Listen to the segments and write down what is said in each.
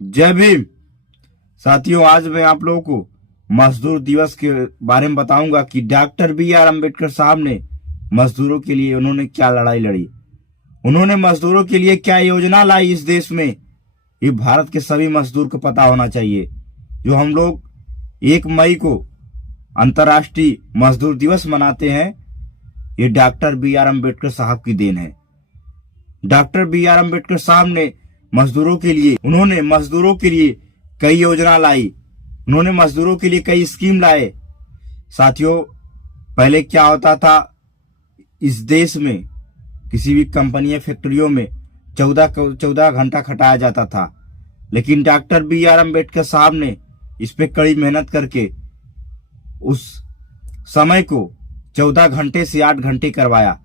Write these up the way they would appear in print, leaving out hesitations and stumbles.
जय भीम। साथियों, आज मैं आप लोगों को मजदूर दिवस के बारे में बताऊंगा कि डॉक्टर बी आर अम्बेडकर साहब ने मजदूरों के लिए उन्होंने क्या लड़ाई लड़ी, उन्होंने मजदूरों के लिए क्या योजना लाई इस देश में। ये भारत के सभी मजदूर को पता होना चाहिए। जो हम लोग 1 मई को अंतर्राष्ट्रीय मजदूर दिवस मनाते हैं, ये डॉक्टर बी आर अम्बेडकर साहब की देन है। डॉक्टर बी आर अम्बेडकर साहब ने उन्होंने मजदूरों के लिए कई योजना लाई, उन्होंने मजदूरों के लिए कई स्कीम लाए। साथियों, पहले क्या होता था, इस देश में किसी भी कंपनी या फैक्ट्रियों में 14 घंटा खटाया जाता था, लेकिन डॉक्टर बी आर अम्बेडकर साहब ने इस पे कड़ी मेहनत करके उस समय को 14 घंटे से 8 घंटे करवाया।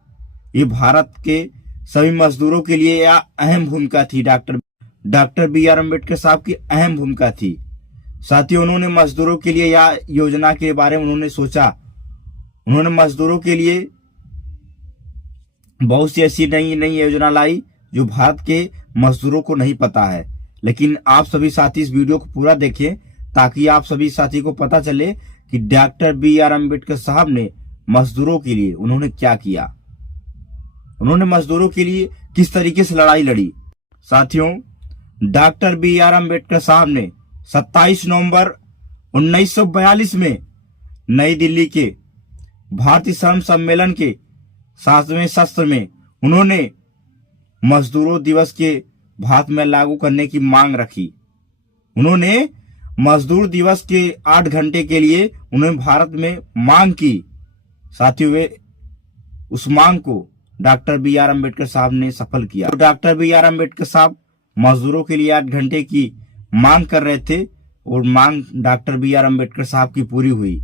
ये भारत के सभी मजदूरों के लिए यह अहम भूमिका थी। डॉक्टर बी आर अम्बेडकर साहब की अहम भूमिका थी। साथियों, उन्होंने मजदूरों के लिए या योजना के बारे में उन्होंने सोचा। उन्होंने मजदूरों के लिए बहुत सी ऐसी नई नई योजना लाई जो भारत के मजदूरों को नहीं पता है। लेकिन आप सभी साथी इस वीडियो को पूरा देखें ताकि आप सभी साथी को पता चले कि डॉक्टर बी आर अम्बेडकर साहब ने मजदूरों के लिए उन्होंने क्या किया, उन्होंने मजदूरों के लिए किस तरीके से लड़ाई लड़ी। साथियों, डॉक्टर बी आर अम्बेडकर साहब ने 27 नवंबर 1942 में नई दिल्ली के भारतीय श्रम सम्मेलन के 7वें सत्र में उन्होंने मजदूरों दिवस के भारत में लागू करने की मांग रखी। उन्होंने मजदूर दिवस के 8 घंटे के लिए उन्होंने भारत में मांग की। साथियों, वे उस मांग को डॉक्टर बी आर अम्बेडकर साहब ने सफल किया। तो डॉक्टर बी आर अम्बेडकर साहब मजदूरों के लिए 8 घंटे की मांग कर रहे थे और मांग डॉक्टर बी आर अम्बेडकर साहब की पूरी हुई।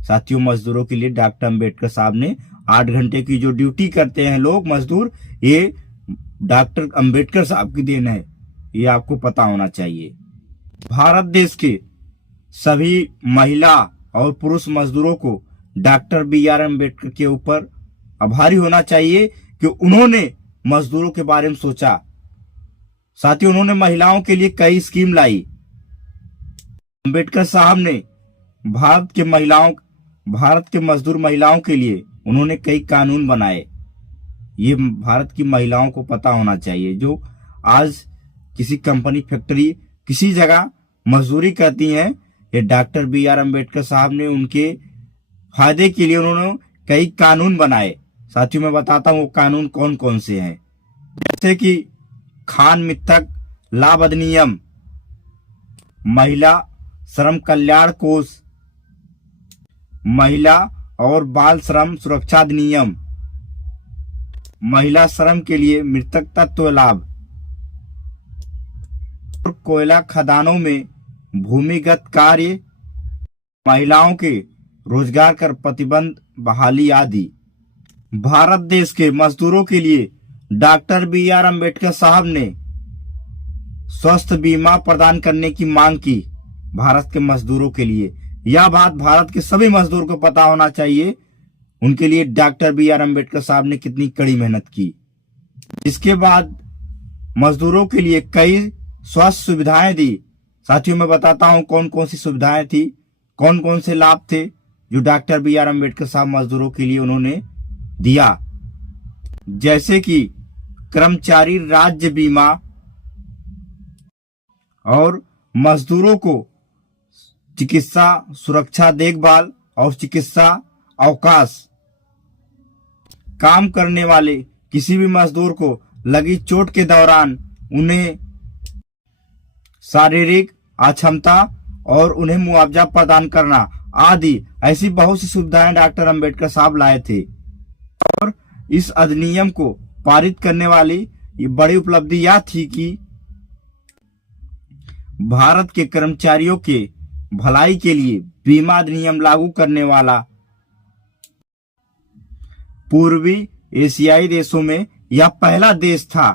साथियों, मजदूरों के लिए डॉक्टर अम्बेडकर साहब ने 8 घंटे की जो ड्यूटी करते हैं लोग मजदूर, ये डॉक्टर अम्बेडकर साहब की देन है। ये आपको पता होना चाहिए। भारत देश के सभी महिला और पुरुष मजदूरों को डॉक्टर बी आर अम्बेडकर के ऊपर आभारी होना चाहिए कि उन्होंने मजदूरों के बारे में सोचा। साथियों, उन्होंने महिलाओं के लिए कई स्कीम लाई। अम्बेडकर साहब ने भारत के मजदूर महिलाओं के लिए उन्होंने कई कानून बनाए। ये भारत की महिलाओं को पता होना चाहिए, जो आज किसी कंपनी फैक्ट्री किसी जगह मजदूरी करती हैं। ये डॉक्टर बी आर अम्बेडकर साहब ने उनके फायदे के लिए उन्होंने कई कानून बनाए। साथियों, मैं बताता हूँ वो कानून कौन कौन से हैं। जैसे कि खान मिथक लाभ अधिनियम, महिला श्रम कल्याण कोष, महिला और बाल श्रम सुरक्षा अधिनियम, महिला श्रम के लिए मृतक तत्व लाभ, और कोयला खदानों में भूमिगत कार्य, महिलाओं के रोजगार कर प्रतिबंध बहाली आदि। भारत देश के मजदूरों के लिए डॉक्टर बी आर अम्बेडकर साहब ने स्वास्थ्य बीमा प्रदान करने की मांग की भारत के मजदूरों के लिए। यह बात भारत के सभी मजदूर को पता होना चाहिए, उनके लिए डॉक्टर बी आर अम्बेडकर साहब ने कितनी कड़ी मेहनत की। इसके बाद मजदूरों के लिए कई स्वास्थ्य सुविधाएं दी। साथियों, मैं बताता हूं कौन कौन सी सुविधाएं थी, कौन कौन से लाभ थे जो डॉक्टर बी आर अम्बेडकर साहब मजदूरों के लिए उन्होंने दिया। जैसे कि कर्मचारी राज्य बीमा और मजदूरों को चिकित्सा सुरक्षा देखभाल और चिकित्सा अवकाश, काम करने वाले किसी भी मजदूर को लगी चोट के दौरान उन्हें शारीरिक अक्षमता और उन्हें मुआवजा प्रदान करना आदि, ऐसी बहुत सी सुविधाएं डॉक्टर अम्बेडकर साहब लाए थे। और इस अधिनियम को पारित करने वाली ये बड़ी उपलब्धि यह थी कि भारत के कर्मचारियों के भलाई के लिए बीमा अधिनियम लागू करने वाला पूर्वी एशियाई देशों में यह पहला देश था।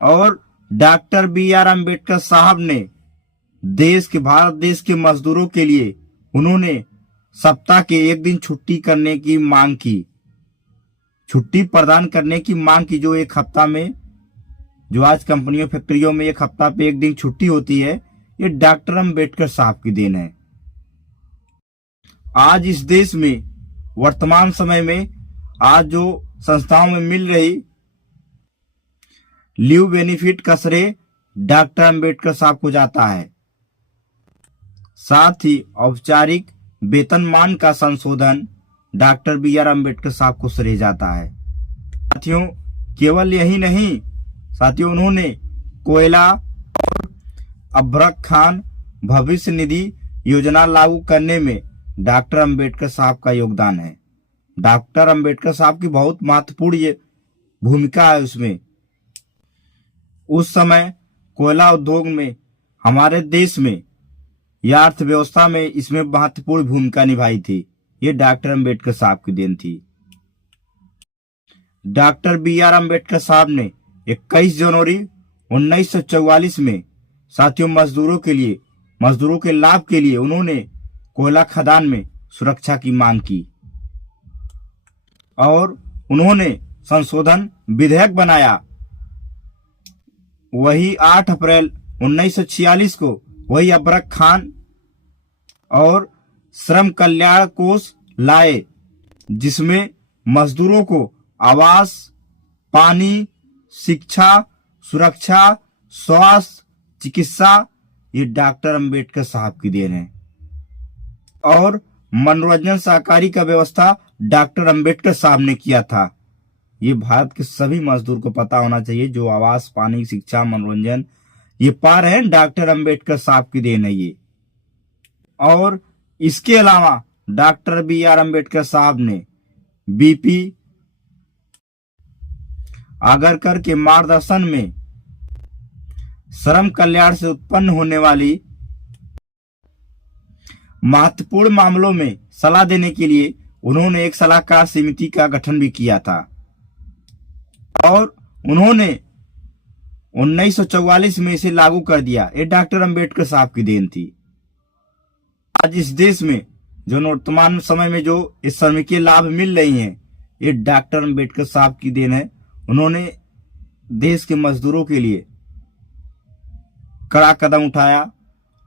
और डॉक्टर बी आर अम्बेडकर साहब ने भारत देश के मजदूरों के लिए उन्होंने सप्ताह के 1 दिन छुट्टी करने की मांग की, छुट्टी प्रदान करने की मांग की, जो 1 हफ्ता में जो आज कंपनियों फैक्ट्रियों में एक हफ्ता पे एक दिन छुट्टी होती है, ये डॉक्टर अम्बेडकर साहब की देन है। आज इस देश में वर्तमान समय में आज जो संस्थाओं में मिल रही लीव बेनिफिट का श्रेय डॉक्टर अम्बेडकर साहब को जाता है। साथ ही औपचारिक वेतनमान का संशोधन डॉक्टर बी आर अम्बेडकर साहब को श्रेय जाता है। साथियों, केवल यही नहीं, साथियों उन्होंने कोयला और अब्रक खान भविष्य निधि योजना लागू करने में डॉक्टर अम्बेडकर साहब का योगदान है। डॉक्टर अम्बेडकर साहब की बहुत महत्वपूर्ण ये भूमिका है उसमें। उस समय कोयला उद्योग में हमारे देश में या अर्थव्यवस्था में इसमें महत्वपूर्ण भूमिका निभाई थी। ये डॉक्टर अम्बेडकर साहब की देन थी। डॉक्टर बी आर अम्बेडकर साहब ने 21 जनवरी 1944 में साथियों मजदूरों के लाभ के लिए उन्होंने कोयला खदान में सुरक्षा की मांग की और उन्होंने संशोधन विधेयक बनाया। वही 8 अप्रैल 1946 को वही अब्रक खान और श्रम कल्याण कोष लाए, जिसमें मजदूरों को आवास, पानी, शिक्षा, सुरक्षा, स्वास्थ्य, चिकित्सा, ये डॉक्टर अम्बेडकर साहब की देन है। और मनोरंजन सहकारी का व्यवस्था डॉक्टर अम्बेडकर साहब ने किया था। ये भारत के सभी मजदूर को पता होना चाहिए, जो आवास, पानी, शिक्षा, मनोरंजन ये पा रहे हैं, डॉक्टर अम्बेडकर साहब की देन है ये। और इसके अलावा डॉक्टर बी आर अम्बेडकर साहब ने बीपी आगरकर के मार्गदर्शन में श्रम कल्याण से उत्पन्न होने वाली महत्वपूर्ण मामलों में सलाह देने के लिए उन्होंने एक सलाहकार समिति का गठन भी किया था और उन्होंने 1944 में इसे लागू कर दिया। ये डॉक्टर अम्बेडकर साहब की देन थी। आज इस देश में जो वर्तमान समय में जो इस श्रमिकीय लाभ मिल रही हैं, ये डॉक्टर अम्बेडकर साहब की देन है। उन्होंने देश के मजदूरों के लिए कड़ा कदम उठाया,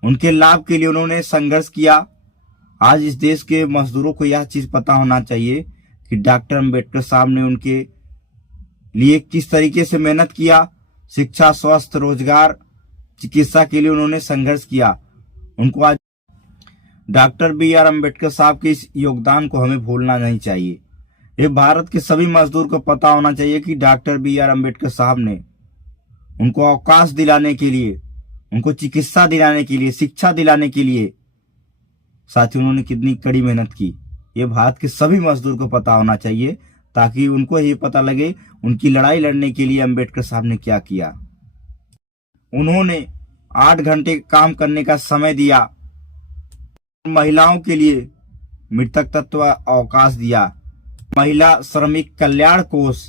उनके लाभ के लिए उन्होंने संघर्ष किया। आज इस देश के मजदूरों को यह चीज पता होना चाहिए कि डॉक्टर अम्बेडकर साहब ने उनके लिए किस तरीके से मेहनत किया। शिक्षा, स्वास्थ्य, रोजगार, चिकित्सा के लिए उन्होंने संघर्ष किया। उनको आज डॉक्टर बी आर अम्बेडकर साहब के इस योगदान को हमें भूलना नहीं चाहिए। ये भारत के सभी मजदूर को पता होना चाहिए कि डॉक्टर बी आर अम्बेडकर साहब ने उनको अवकाश दिलाने के लिए, उनको चिकित्सा दिलाने के लिए, शिक्षा दिलाने के लिए साथ ही उन्होंने कितनी कड़ी मेहनत की। ये भारत के सभी मजदूर को पता होना चाहिए, ताकि उनको ये पता लगे उनकी लड़ाई लड़ने के लिए अम्बेडकर साहब ने क्या किया। उन्होंने 8 घंटे काम करने का समय दिया, महिलाओं के लिए मृतक तत्व अवकाश दिया, महिला श्रमिक कल्याण कोष,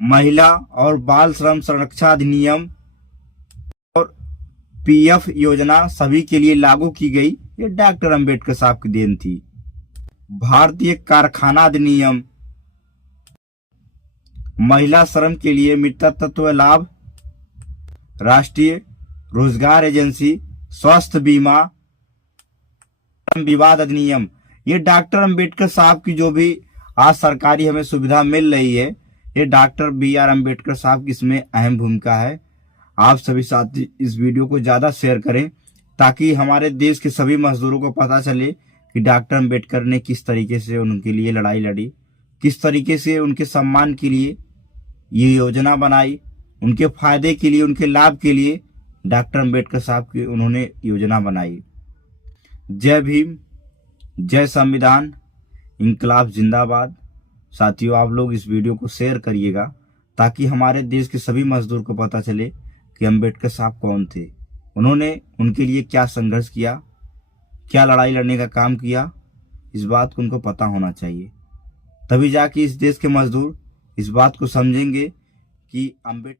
महिला और बाल श्रम संरक्षण अधिनियम और पीएफ योजना सभी के लिए लागू की गई। ये डॉक्टर अम्बेडकर साहब की देन थी। भारतीय कारखाना अधिनियम, महिला श्रम के लिए मृतक तत्व लाभ, राष्ट्रीय रोजगार एजेंसी, स्वास्थ्य बीमा, विवाद अधिनियम, ये डॉक्टर अम्बेडकर साहब की जो भी आज सरकारी हमें सुविधा मिल रही है, ये डॉक्टर बी आर अम्बेडकर साहब की इसमें अहम भूमिका है। आप सभी साथी इस वीडियो को ज्यादा शेयर करें, ताकि हमारे देश के सभी मजदूरों को पता चले कि डॉक्टर अम्बेडकर ने किस तरीके से उनके लिए लड़ाई लड़ी, किस तरीके से उनके सम्मान के लिए ये योजना बनाई, उनके फायदे के लिए, उनके लाभ के लिए डॉक्टर अम्बेडकर साहब की उन्होंने योजना बनाई। जय भीम, जय संविधान, इंकलाब जिंदाबाद। साथियों, आप लोग इस वीडियो को शेयर करिएगा, ताकि हमारे देश के सभी मजदूर को पता चले कि अम्बेडकर साहब कौन थे, उन्होंने उनके लिए क्या संघर्ष किया, क्या लड़ाई लड़ने का काम किया। इस बात को उनको पता होना चाहिए, तभी जाके इस देश के मजदूर इस बात को समझेंगे कि अम्बेडकर